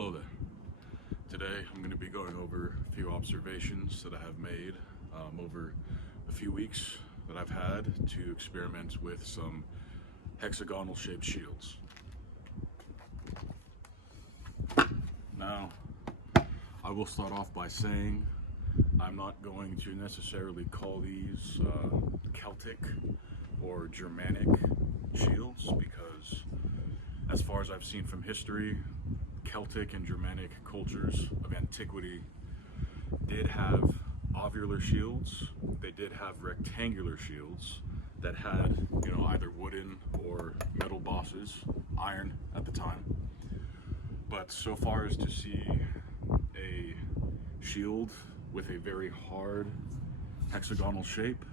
Hello there. Today I'm going to be going over a few observations that I have made over a few weeks that I've had to experiment with some hexagonal shaped shields. Now, I will start off by saying I'm not going to necessarily call these Celtic or Germanic shields because, as far as I've seen from history, Celtic and Germanic cultures of antiquity did have ovular shields. They did have rectangular shields that had, either wooden or metal bosses, iron at the time. But so far as to see a shield with a very hard hexagonal shape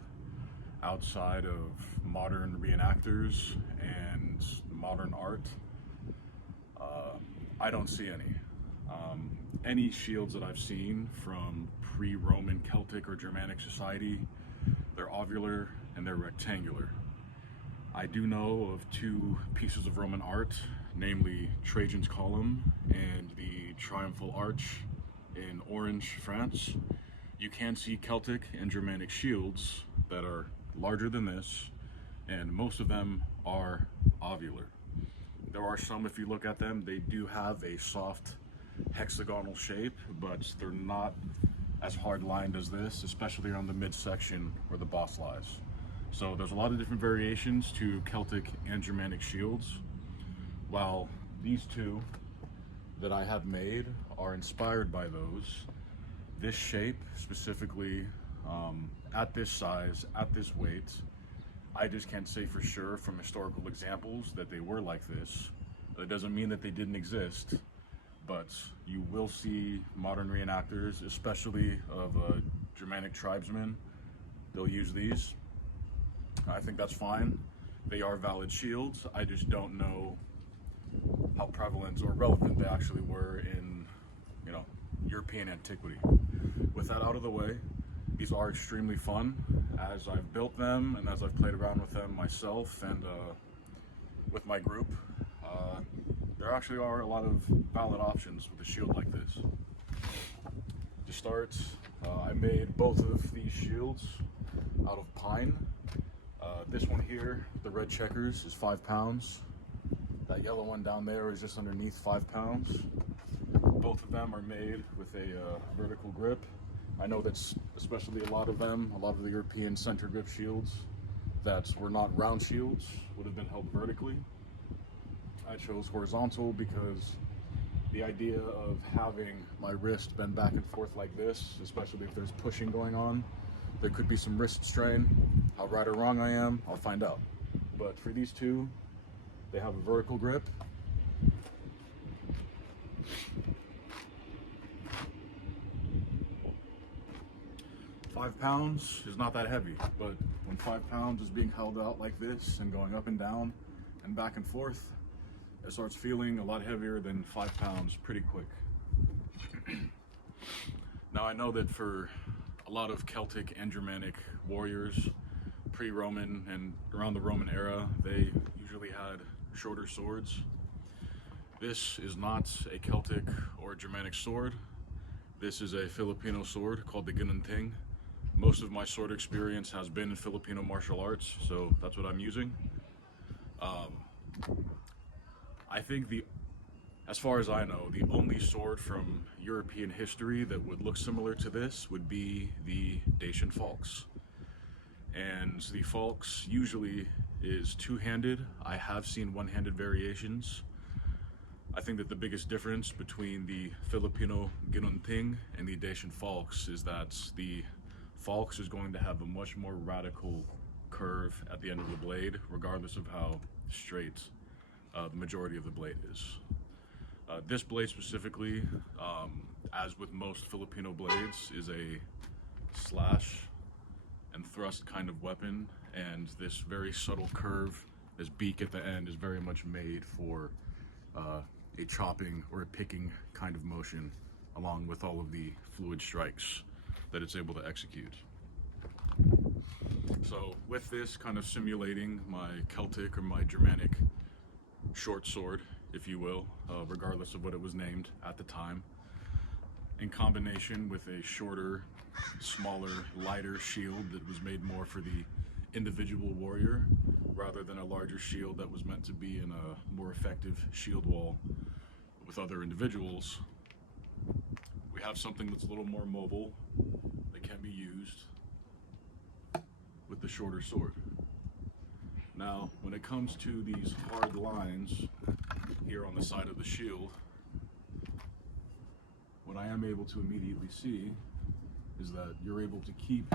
outside of modern reenactors and modern art, I don't see any. Any shields that I've seen from pre-Roman Celtic or Germanic society, they're ovular and they're rectangular. I do know of two pieces of Roman art, namely Trajan's Column and the Triumphal Arch in Orange, France. You can see Celtic and Germanic shields that are larger than this, and most of them are ovular. There are some, if you look at them, they do have a soft hexagonal shape, but they're not as hard lined as this, especially on the midsection where the boss lies. So there's a lot of different variations to Celtic and Germanic shields, while these two that I have made are inspired by those. This shape specifically, at this size, at this weight, I just can't say for sure from historical examples that they were like this. It doesn't mean that they didn't exist, but you will see modern reenactors, especially of Germanic tribesmen, they'll use these. I think that's fine. They are valid shields. I just don't know how prevalent or relevant they actually were in, European antiquity. With that out of the way, these are extremely fun. As I've built them and as I've played around with them myself and with my group, there actually are a lot of valid options with a shield like this. To start, I made both of these shields out of pine. This one here, the red checkers, is 5 pounds. That yellow one down there is just underneath 5 pounds. Both of them are made with a vertical grip. I know that's especially a lot of the European center grip shields that were not round shields would have been held vertically. I chose horizontal because the idea of having my wrist bend back and forth like this, especially if there's pushing going on, there could be some wrist strain. How right or wrong I am, I'll find out. But for these two, they have a vertical grip. £5 is not that heavy, but when 5 pounds is being held out like this and going up and down and back and forth, it starts feeling a lot heavier than 5 pounds pretty quick. Now I know that for a lot of Celtic and Germanic warriors, pre-Roman and around the Roman era, they usually had shorter swords. This is not a Celtic or Germanic sword. This is a Filipino sword called the Ginunting. Most of my sword experience has been in Filipino martial arts, so that's what I'm using. I think as far as I know, the only sword from European history that would look similar to this would be the Dacian falx. And the falx usually is two-handed. I have seen one-handed variations. I think that the biggest difference between the Filipino Ginunting and the Dacian falx is that the falx is going to have a much more radical curve at the end of the blade, regardless of how straight the majority of the blade is. This blade specifically, as with most Filipino blades, is a slash and thrust kind of weapon, and this very subtle curve, this beak at the end, is very much made for a chopping or a picking kind of motion, along with all of the fluid strikes that it's able to execute. So with this kind of simulating my Celtic or my Germanic short sword if you will, regardless of what it was named at the time, in combination with a shorter, smaller, lighter shield that was made more for the individual warrior rather than a larger shield that was meant to be in a more effective shield wall with other individuals. We have something that's a little more mobile that can be used with the shorter sword. Now, when it comes to these hard lines here on the side of the shield, what I am able to immediately see is that you're able to keep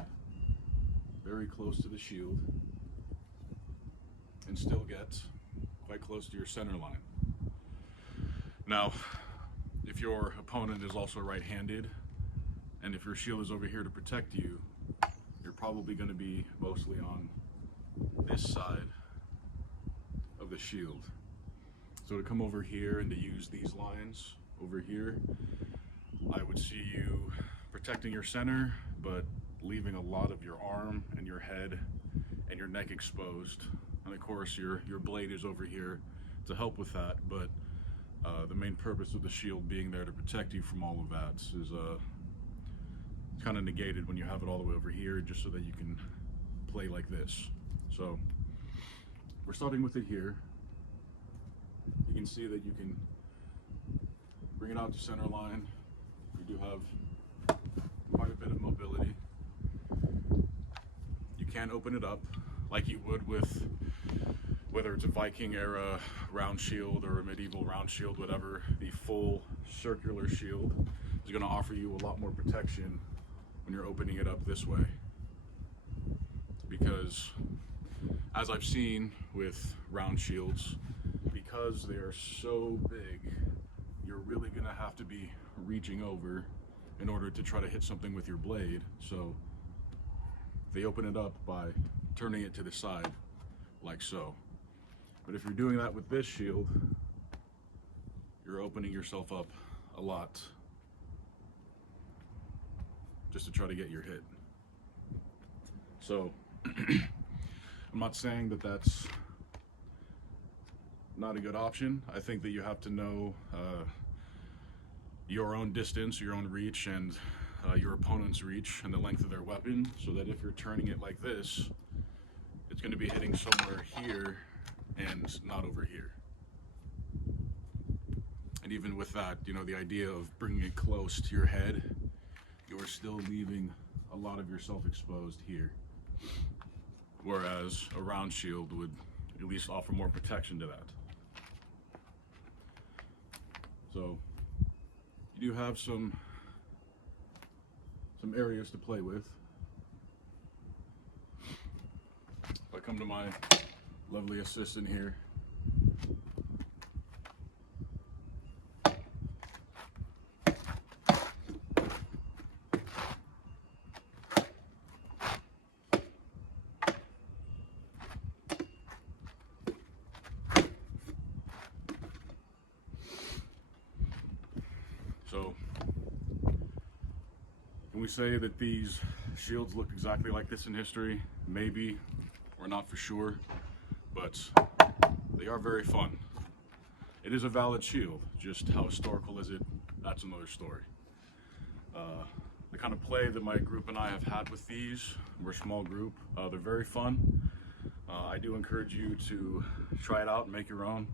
very close to the shield and still get quite close to your center line. Now, if your opponent is also right-handed, and if your shield is over here to protect you, you're probably going to be mostly on this side of the shield. So to come over here and to use these lines over here, I would see you protecting your center, but leaving a lot of your arm and your head and your neck exposed. And of course your blade is over here to help with that, but the main purpose of the shield being there to protect you from all of that is kind of negated when you have it all the way over here, just so that you can play like this. So we're starting with it here. You can see that you can bring it out to center line. You do have quite a bit of mobility. You can open it up like you would with, whether it's a Viking era round shield or a medieval round shield, whatever. The full circular shield is going to offer you a lot more protection when you're opening it up this way, because as I've seen with round shields, because they are so big, you're really going to have to be reaching over in order to try to hit something with your blade. So they open it up by turning it to the side like so. But if you're doing that with this shield, you're opening yourself up a lot just to try to get your hit. So I'm not saying that that's not a good option. I think that you have to know your own distance, your own reach, and your opponent's reach and the length of their weapon, so that if you're turning it like this, it's going to be hitting somewhere here and not over here. And even with that, you know, the idea of bringing it close to your head, you're still leaving a lot of yourself exposed here, whereas a round shield would at least offer more protection to that. So you do have some areas to play with. If I come to my lovely assistant here, so can we say that these shields look exactly like this in history? Maybe, we're not for sure, but they are very fun. It is a valid shield, just how historical is it? That's another story. The kind of play that my group and I have had with these, we're a small group, they're very fun. I do encourage you to try it out and make your own.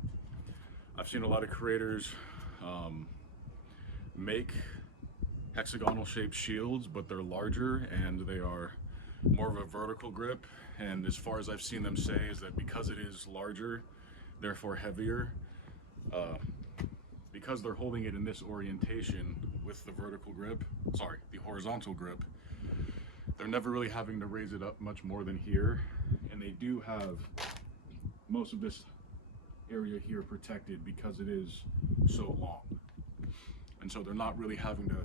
I've seen a lot of creators make hexagonal shaped shields, but they're larger and they are more of a vertical grip. And as far as I've seen them say is that because it is larger, therefore heavier, because they're holding it in this orientation with the the horizontal grip, they're never really having to raise it up much more than here. And they do have most of this area here protected because it is so long. And so they're not really having to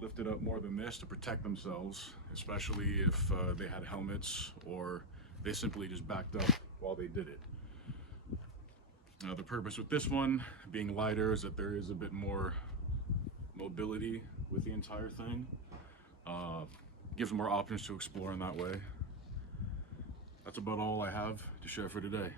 lift it up more than this to protect themselves, especially if they had helmets or they simply just backed up while they did it. The purpose with this one being lighter is that there is a bit more mobility with the entire thing. Gives them more options to explore in that way. That's about all I have to share for today.